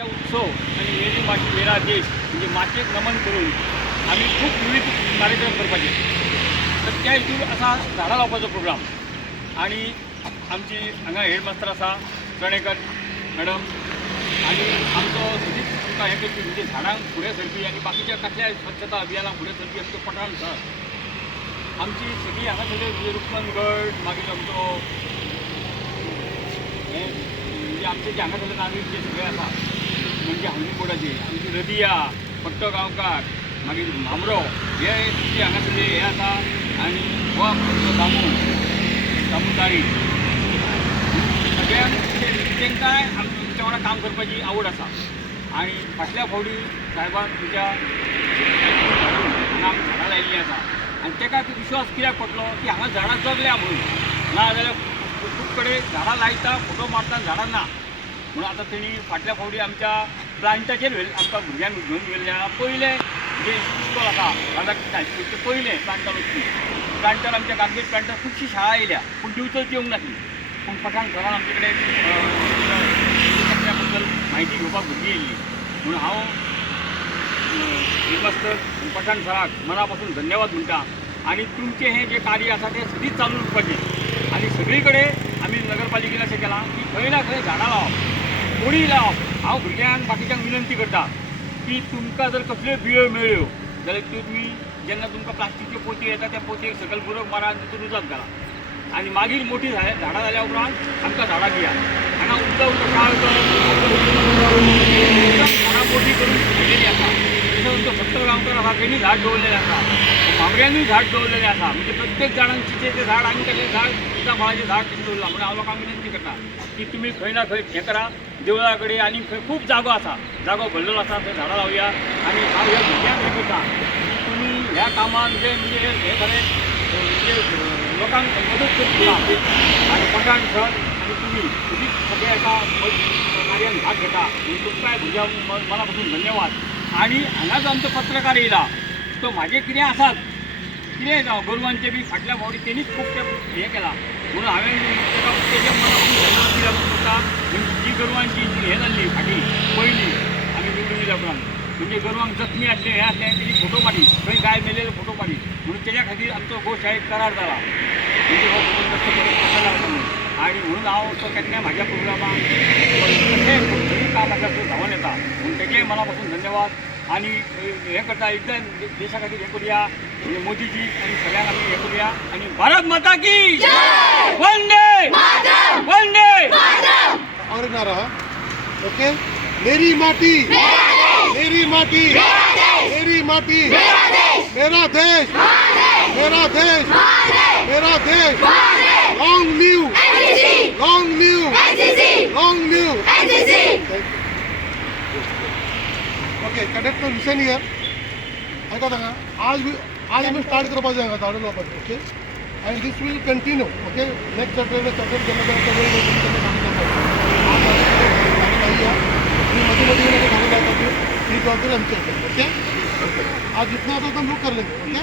त्या उत्सव आणि मेरी माती मेरा देश म्हणजे मातेक नमन करून आम्ही खूप विविध कार्यक्रम करपाचे. तर त्या हेतून असा झाडां लावपाचो प्रोग्राम आणि आमची हांगा हेडमास्टर आसा चणेकर मॅडम आणि आमचो सदीच तुमकां हें करपी म्हणजे झाडांक फुडें सरपी आनी बाकीच्या कसल्या स्वच्छता अभियानाक फुडें सरपी आमचो पठाण सर. आमची सगळी हांगा सगळे म्हणजे रुक्मन गट मागीर आमचो हें म्हणजे आमचे जे हांगा सगळे नागरीक जे सगळे आसा म्हणजे हावली बोर्डाचे आमची रदिया पट्टो गांवकार मागीर मामरो हे जे हांगा सगळे हे आसा आनी हो आमचो दामू तारी सगळ्यांक तेंकांय आमच्या वांगडा काम करपाची आवड आसा. आनी फाटल्या फावटी साहेबान तुमच्या हांगा आमी झाडां लायिल्लीं आसा आनी तेका विश्वास कित्याक पडलो की हांगा झाडां जगल्या म्हणून. नाजाल्यार खूब कडेन झाडां लायता फोटो मारता झाडां ना म्हणून. आतां तेणी फाटल्या फावटी आमच्या प्लांटाचेर आमकां भुरग्यांक घेवन गेल्ल्या पयले जे स्कूल आसा राधाकृष्ण हायस्कूल ते पयले प्लांटार वचपी. प्लांटार आमच्या गार्बेज प्लांटार खुबशी शाळा येयल्या पूण दिवचोच येवंक नासली. पूण पठाण सरान आमचे कडेन बद्दल म्हायती घेवपाक भुरगीं येयल्ली म्हणून हांव हेडमास्टर पठाण सराक मना पासून धन्यवाद म्हणटा. आनी तुमचें हें जें कार्य आसा तें सदींच चालू उरपाचें आनी सगळी कडेन आमी नगरपालिकेन अशें केलां की खंय ना खंय झाडां लावप कोणीय लावप. हांव भुरग्यांक बाकीच्यांक विनंती करता की तुमकां जर कसल्योय बियो मेळ्ळ्यो जाल्यार त्यो तुमी जेन्ना तुमकां प्लास्टीकच्यो पोतयो येता त्या पोतयेक सकयल बुरक मारा तितून उदक घाला आनी मागीर मोठी झाडां जाल्या उपरांत आमकां झाडां दिया. हांगा उदक झाडां मोठी करून ठेवलेली आसा. तशेंच आमचो सत्तर गांवकार आसा तेणी झाड दवरलेलें आसा. मामऱ्यांनीय झाड दवरलेलें आसा. म्हणजे प्रत्येक झाडांक चिचेचें झाड आनी तशें झाड सीताफळाचें झाड तशें दवरलां. म्हणून हांव लोकांक विनंती करता की तुमी खंय ना खंय हें करा. देवळा कडेन आनी खंय खूब जागो आसा जागो भरलेलो आसा थंय झाडां लावया. आनी हांव ह्या भुरग्यांक हें करता की तुमी ह्या कामाक जे म्हणजे हें खरें म्हणजे लोकांक मदत करची आनी पठाण सर आनी तुमी सगळ्या एका कार्यान भाग घेता म्हणून तुमकांय भुरग्यांक मना पासून धन्यवाद. आनी हांगा जो आमचो पत्रकार येयला तो म्हाजें कितें आसात कितेंय जावं गोरवांचें बी फाटल्या फावटी तेणीच खूब तें हें केलां म्हणून हांवें तेका तेज्या मना पासून धन्यवाद कित्याक करता. म्हणजे जी गोरवांची हें जाल्ली फाटीं पयलीं आमी निवडून येयल्या उपरांत म्हणजे गोरवांक जखमी आसलें हें आसलें तेणी फोटो मारी खंय गाय मेलेले फोटो मारी म्हणून तेज्या खातीर आमचो गोशाळेक करार जाला म्हणजे हो म्हणून. आनी म्हणून हांव तो केन्ना म्हाज्या प्रोग्रामाक कशें काम आसा तें धांवन येता म्हणून तेजेय मना पासून धन्यवाद. आनी हें करता एकदां देशा खातीर हें करुया म्हणजे मोदीजी आनी सगळ्यांक आमी हें करुया आनी भारत माता की वंदे वंदे और ना रहा. ओके. मेरी माटी मेरी माटी मेरी माटी मेरा देश मेरा देश मेरा देश. Long live long live long live. Okay. Cadet listen here. ऐका सांगा आज आमी स्टार्ट करपाचें हांगा झाडां लावपाचें. Okay. And this will continue. Okay. Next Saturday जेन्ना मधी मधी झाडं लावतात ही जबाबदारी आमची असेल. ओके. आज जितना आता हम लोग कर लेंगे. ओके.